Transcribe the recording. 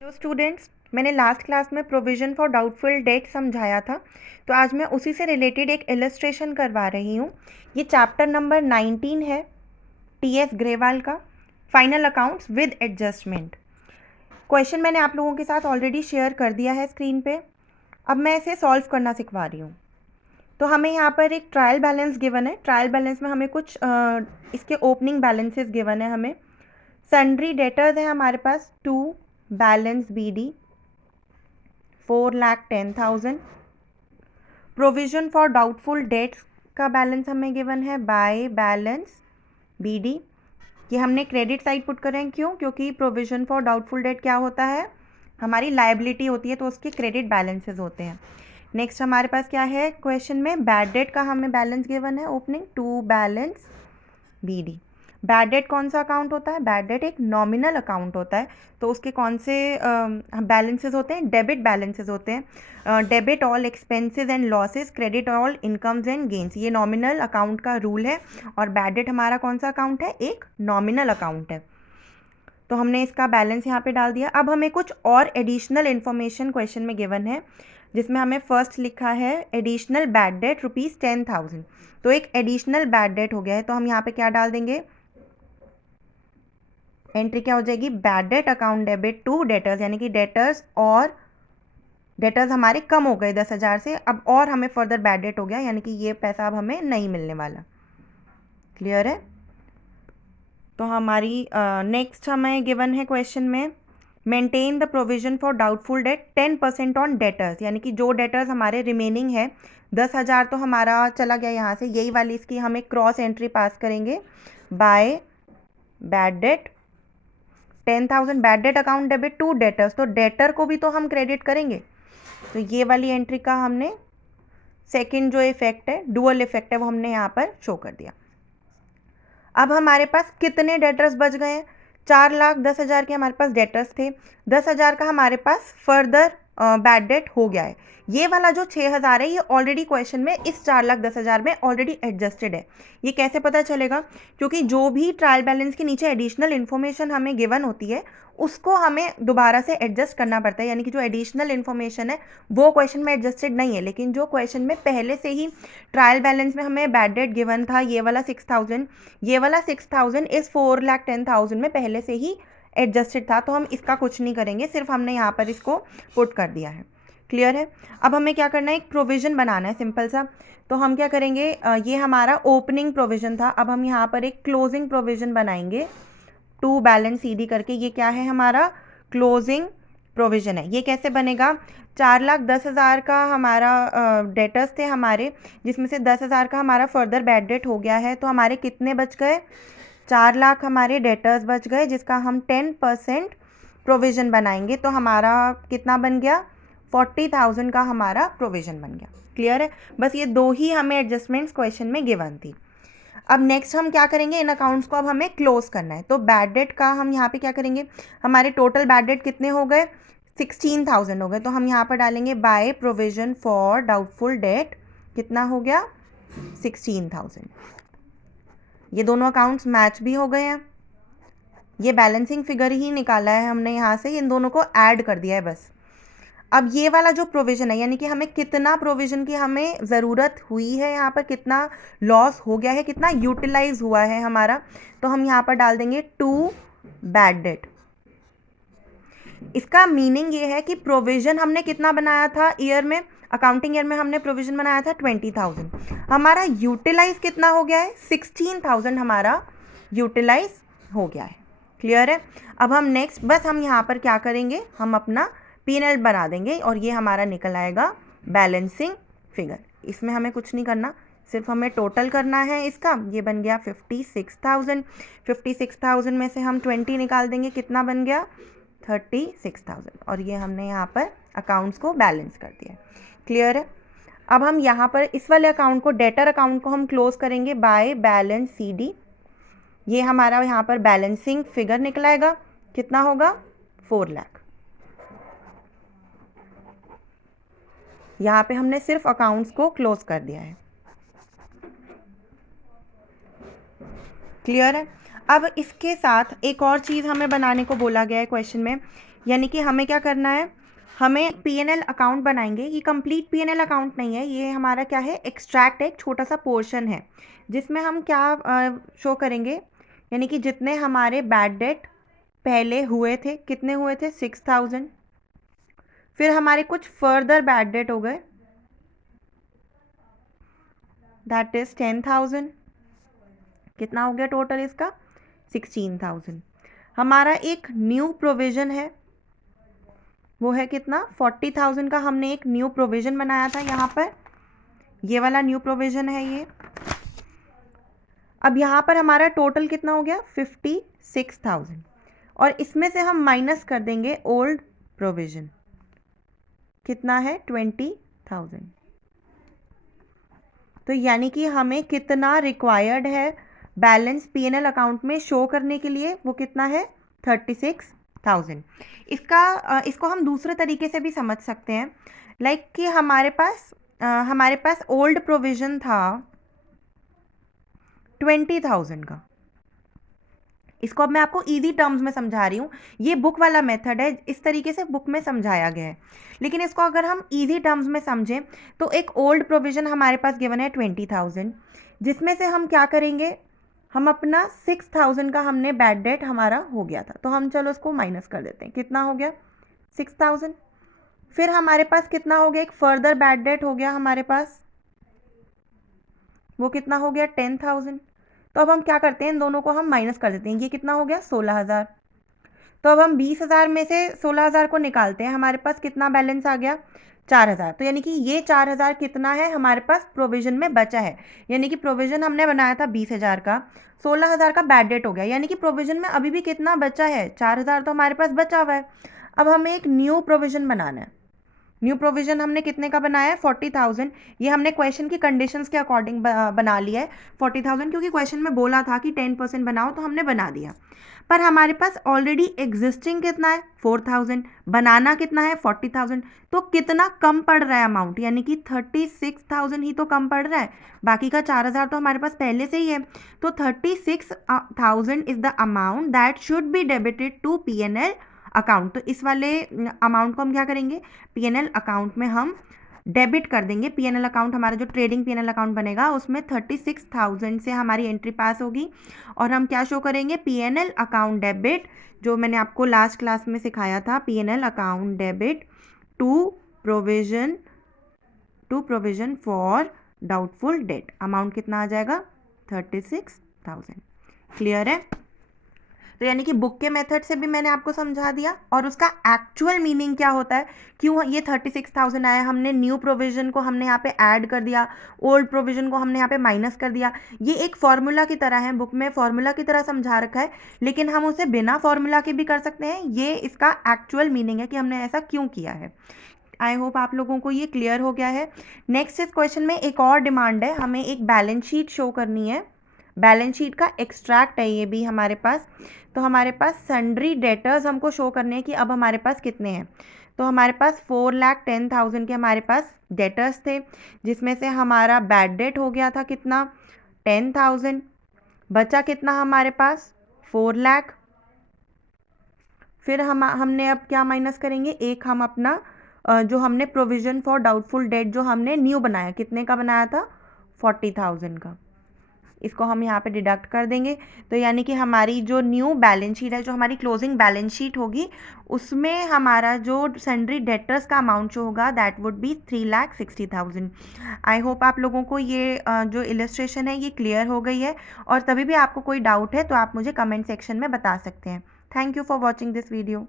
Hello students, मैंने last class में provision for doubtful date समझाया था। तो आज मैं उसी से रिलेटेड एक इलस्ट्रेशन करवा रही हूँ। ये चैप्टर नंबर 19 है टीएस ग्रेवाल का, final accounts with adjustment. Question मैंने आप लोगों के साथ ऑलरेडी शेयर कर दिया है स्क्रीन पे। अब मैं इसे सॉल्व करना सिखवा रही हूँ। तो हमें यहाँ पर एक ट्रायल बैलेंस गिवन है। ट्रायल बैलेंस में हमें कुछ इसके ओपनिंग बैलेंसेस गिवन है। हमें सन्ड्री डेटर्स है हमारे पास 2 balance BD 4,10,000। Provision for doubtful debts का बैलेंस हमें गिवन है बाय बैलेंस BD। ये हमने क्रेडिट साइड पुट करें, क्यों? क्योंकि प्रोविजन फॉर डाउटफुल डेट क्या होता है, हमारी लायबिलिटी होती है, तो उसके क्रेडिट बैलेंसेस होते हैं। नेक्स्ट हमारे पास क्या है क्वेश्चन में, बैड डेट का हमें बैलेंस गिवन है opening 2 balance BD। Bad debt कौन सा अकाउंट होता है? बैड डेट एक नॉमिनल अकाउंट होता है। तो उसके कौन से बैलेंसेस होते हैं? डेबिट बैलेंसेस होते हैं। Debit all expenses and losses, credit all incomes and gains, ये नॉमिनल अकाउंट का रूल है। और बैड डेट हमारा कौन सा अकाउंट है? एक नॉमिनल अकाउंट है। तो हमने इसका बैलेंस यहाँ पे डाल दिया। अब हमें कुछ और एडिशनल इन्फॉर्मेशन क्वेश्चन में गिवन है, जिसमें हमें फर्स्ट लिखा है एडिशनल बैड डेट ₹10,000। तो एक एडिशनल बैड डेट हो गया है। तो हम यहाँ पे क्या डाल देंगे, एंट्री क्या हो जाएगी, bad debt account debit to debtors, यानी कि डेटर्स और डेटर्स हमारे कम हो गए 10,000 से, अब और हमें फर्दर बैड डेट हो गया, यानी कि ये पैसा अब हमें नहीं मिलने वाला। क्लियर है? तो हमारी नेक्स्ट हमें गिवन है क्वेश्चन में, maintain the provision for doubtful date 10% on debtors, यानी कि जो डेटर्स हमारे रिमेनिंग है 10,000 तो हमारा चला गया यहाँ से, यही वाली इसकी हमें क्रॉस एंट्री पास करेंगे by bad debt 10,000 bad debt account debit to debtors, तो डेटर को भी तो हम क्रेडिट करेंगे। तो ये वाली एंट्री का हमने सेकंड जो इफेक्ट है, डुअल इफेक्ट है, वो हमने यहाँ पर शो कर दिया। अब हमारे पास कितने डेटर्स बच गए हैं? 4,10,000 के हमारे पास डेटर्स थे, 10,000 का हमारे पास फर्दर बैड डेट हो गया है। ये वाला जो 6,000 है, ये ऑलरेडी क्वेश्चन में इस 4,10,000 में ऑलरेडी एडजस्टेड है। ये कैसे पता चलेगा? क्योंकि जो भी ट्रायल बैलेंस के नीचे एडिशनल इन्फॉर्मेशन हमें गिवन होती है, उसको हमें दोबारा से एडजस्ट करना पड़ता है। यानी कि जो एडिशनल इन्फॉर्मेशन है वो क्वेश्चन में एडजस्टेड नहीं है, लेकिन जो क्वेश्चन में पहले से ही ट्रायल बैलेंस में हमें बैड डेट गिवन था, ये वाला 6,000, ये वाला 6,000 इस 4,10,000 में पहले से ही एडजस्टेड था, तो हम इसका कुछ नहीं करेंगे, सिर्फ हमने यहाँ पर इसको पुट कर दिया है। क्लियर है? अब हमें क्या करना है, एक प्रोविज़न बनाना है सिंपल सा। तो हम क्या करेंगे, ये हमारा ओपनिंग प्रोविज़न था, अब हम यहाँ पर एक क्लोजिंग प्रोविज़न बनाएंगे 2 बैलेंस CD करके। ये क्या है, हमारा क्लोजिंग प्रोविज़न है। ये कैसे बनेगा, 4,10,000 का हमारा डेटर्स थे हमारे, जिसमें से 10,000 का हमारा फर्दर बैड डेट हो गया है, तो हमारे कितने बच गए, 4,00,000 हमारे डेटर्स बच गए, जिसका हम 10% प्रोविज़न बनाएंगे, तो हमारा कितना बन गया, 40,000 का हमारा प्रोविज़न बन गया। क्लियर है? बस ये दो ही हमें एडजस्टमेंट्स क्वेश्चन में गिवन थी। अब नेक्स्ट हम क्या करेंगे, इन अकाउंट्स को अब हमें क्लोज करना है। तो बैड डेट का हम यहाँ पे क्या करेंगे, हमारे टोटल बैड डेट कितने हो गए, 16,000 हो गए, तो हम यहाँ पर डालेंगे by provision for doubtful date, कितना हो गया, 16,000। ये दोनों अकाउंट्स मैच भी हो गए हैं, ये बैलेंसिंग फिगर ही निकाला है हमने यहाँ से, इन दोनों को ऐड कर दिया है बस। अब ये वाला जो प्रोविज़न है, यानी कि हमें कितना प्रोविज़न की हमें ज़रूरत हुई है, यहाँ पर कितना लॉस हो गया है, कितना यूटिलाइज हुआ है हमारा, तो हम यहाँ पर डाल देंगे 2 बैड डेट। इसका मीनिंग ये है कि प्रोविज़न हमने कितना बनाया था ईयर में, अकाउंटिंग ईयर में हमने प्रोविज़न बनाया था 20,000, हमारा यूटिलाइज कितना हो गया है, 16,000 हमारा यूटिलाइज हो गया है। क्लियर है? अब हम नेक्स्ट बस हम यहाँ पर क्या करेंगे, हम अपना P&L बना देंगे और ये हमारा निकल आएगा बैलेंसिंग फिगर। इसमें हमें कुछ नहीं करना, सिर्फ हमें टोटल करना है इसका। ये बन गया 56,000, 56,000 में से हम 20 निकाल देंगे, कितना बन गया, 36,000, और ये हमने यहाँ पर अकाउंट्स को बैलेंस कर दिया। क्लियर है? अब हम यहाँ पर इस वाले अकाउंट को, डेटर अकाउंट को हम क्लोज करेंगे बाय बैलेंस CD। ये हमारा यहाँ पर बैलेंसिंग फिगर निकलाएगा, कितना होगा, 4 लाख। यहाँ पे हमने सिर्फ अकाउंट्स को क्लोज कर दिया है। क्लियर है? अब इसके साथ एक और चीज़ हमें बनाने को बोला गया है क्वेश्चन में, यानी कि हमें क्या करना है, हमें P&L अकाउंट बनाएंगे। ये कंप्लीट P&L अकाउंट नहीं है, ये हमारा क्या है, एक्सट्रैक्ट है, एक छोटा सा पोर्शन है जिसमें हम क्या शो करेंगे, यानी कि जितने हमारे बैड डेट पहले हुए थे, कितने हुए थे, 6000। फिर हमारे कुछ फर्दर बैड डेट हो गए, दैट इज 10,000। कितना हो गया टोटल इसका, 16,000। हमारा एक न्यू प्रोविज़न है, वो है कितना, 40,000 का हमने एक न्यू प्रोविज़न बनाया था यहाँ पर, ये वाला न्यू प्रोविज़न है ये। अब यहाँ पर हमारा टोटल कितना हो गया, 56,000, और इसमें से हम माइनस कर देंगे ओल्ड प्रोविज़न, कितना है, 20,000। तो यानी कि हमें कितना रिक्वायर्ड है बैलेंस P&L अकाउंट में शो करने के लिए, वो कितना है, 36,000। इसको हम दूसरे तरीके से भी समझ सकते हैं, लाइक कि हमारे पास ओल्ड प्रोविज़न था 20,000 का। इसको अब मैं आपको इजी टर्म्स में समझा रही हूँ, ये बुक वाला मेथड है, इस तरीके से बुक में समझाया गया है। लेकिन इसको अगर हम इजी टर्म्स में समझें तो एक ओल्ड प्रोविज़न हमारे पास गिवन है 20,000, जिसमें से हम क्या करेंगे, हम अपना 6,000 का हमने बैड डेट हमारा हो गया था, तो हम चलो उसको माइनस कर देते हैं, कितना हो गया, 6,000। फिर हमारे पास कितना हो गया, एक फर्दर बैड डेट हो गया हमारे पास, वो कितना हो गया, 10,000। तो अब हम क्या करते हैं, इन दोनों को हम माइनस कर देते हैं, ये कितना हो गया, 16,000। तो अब हम 20,000 में से 16,000 को निकालते हैं, हमारे पास कितना बैलेंस आ गया, 4,000। तो यानी कि ये 4,000 कितना है हमारे पास प्रोविज़न में बचा है, यानी कि प्रोविज़न हमने बनाया था 20,000 का, 16,000 का बैड डेट हो गया, यानी कि प्रोविज़न में अभी भी कितना बचा है, 4,000 तो हमारे पास बचा हुआ है। अब हमें एक न्यू प्रोविज़न बनाना है। न्यू प्रोविज़न हमने कितने का बनाया है, 40,000। ये हमने क्वेश्चन की कंडीशंस के अकॉर्डिंग बना लिया है 40,000, क्योंकि क्वेश्चन में बोला था कि 10% बनाओ, तो हमने बना दिया। पर हमारे पास ऑलरेडी एग्जिस्टिंग कितना है, 4,000, बनाना कितना है, 40,000। तो कितना कम पड़ रहा है अमाउंट, यानी कि 36,000 ही तो कम पड़ रहा है, बाकी का 4,000 तो हमारे पास पहले से ही है। तो 36,000 is the amount that should be debited to P&L account. तो इस वाले अमाउंट को हम क्या करेंगे, P&L अकाउंट में हम डेबिट कर देंगे। P&L अकाउंट हमारा जो ट्रेडिंग P&L अकाउंट बनेगा उसमें 36,000 से हमारी एंट्री पास होगी, और हम क्या शो करेंगे, P&L अकाउंट डेबिट, जो मैंने आपको लास्ट क्लास में सिखाया था, P&L account debit to provision for doubtful debt. Amount कितना आ जाएगा, 36,000। क्लियर है। तो यानी कि बुक के मेथड से भी मैंने आपको समझा दिया, और उसका एक्चुअल मीनिंग क्या होता है, क्यों ये 36,000 आया, हमने न्यू प्रोविज़न को हमने यहाँ पे ऐड कर दिया, ओल्ड प्रोविज़न को हमने यहाँ पे माइनस कर दिया। ये एक फॉर्मूला की तरह है, बुक में फॉर्मूला की तरह समझा रखा है, लेकिन हम उसे बिना फॉर्मूला के भी कर सकते हैं। ये इसका एक्चुअल मीनिंग है कि हमने ऐसा क्यों किया है। आई होप आप लोगों को ये क्लियर हो गया है। नेक्स्ट इस क्वेश्चन में एक और डिमांड है, हमें एक बैलेंस शीट शो करनी है, बैलेंस शीट का एक्सट्रैक्ट है ये भी हमारे पास। तो हमारे पास सन्ड्री डेटर्स हमको शो करने हैं कि अब हमारे पास कितने हैं। तो हमारे पास 4,10,000 के हमारे पास डेटर्स थे, जिसमें से हमारा बैड डेट हो गया था कितना, 10,000। बचा कितना हमारे पास, 4 लाख। फिर हमने अब क्या माइनस करेंगे, एक हम अपना जो हमने प्रोविज़न फॉर डाउटफुल डेट जो हमने न्यू बनाया, कितने का बनाया था, 40,000 का, इसको हम यहाँ पे डिडक्ट कर देंगे। तो यानी कि हमारी जो न्यू बैलेंस शीट है, जो हमारी क्लोजिंग बैलेंस शीट होगी, उसमें हमारा जो सन्ड्री डेटर्स का अमाउंट जो होगा that would be 3,60,000। I hope आप लोगों को ये जो इलस्ट्रेशन है ये क्लियर हो गई है, और तभी भी आपको कोई डाउट है तो आप मुझे कमेंट सेक्शन में बता सकते हैं। Thank you for watching this video.